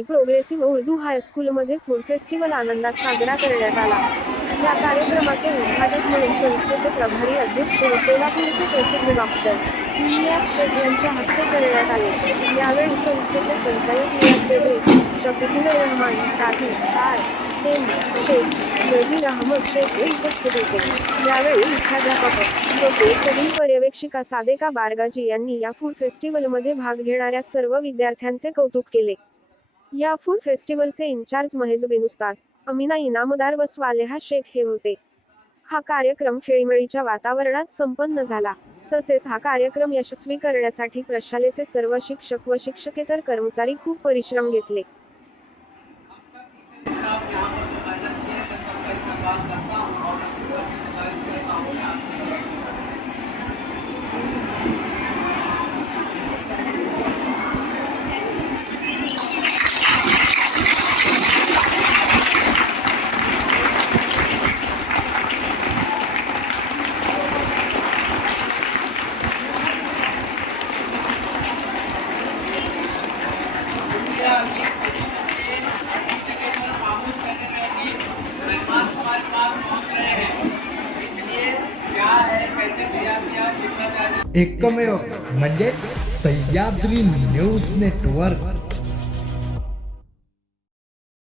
दी progressive Urdu हायस्कूलमध्ये food festival आनंदात साजरा करण्यात आला. या कार्यक्रमाचे उद्घाटक म्हणून संस्थेचे प्रभारी अध्यक्ष सोलापूरचे प्रसिद्ध डॉक्टर इलियास शेख यांच्या हस्ते करण्यात आले. यावेळी संस्थेचे संचालक नियाज बेबे शफिकुल रहमान काझी तार हेम शेख नजीर अहमद शेख हे उपस्थित होते. यावेळी मुख्याध्यापक सलीम पर्यवेक्षिका सादेका बारगाजी यांनी या फूड फेस्टिवलमध्ये भाग घेणाऱ्या सर्व विद्यार्थ्यांचे कौतुक केले. या फूड फेस्टिवलचे इन्चार्ज महेश उस्ताद अमिना इनामदार व स्वालेहा शेख हे होते. हा कार्यक्रम खेळीमेळीच्या वातावरणात संपन्न झाला. तसेच हा कार्यक्रम यशस्वी करण्यासाठी प्रशालेचे सर्व शिक्षक व शिक्षकेतर कर्मचारी खूप परिश्रम घेतले. एकमेव म्हणजे सह्याद्री न्यूज़ नेटवर्क।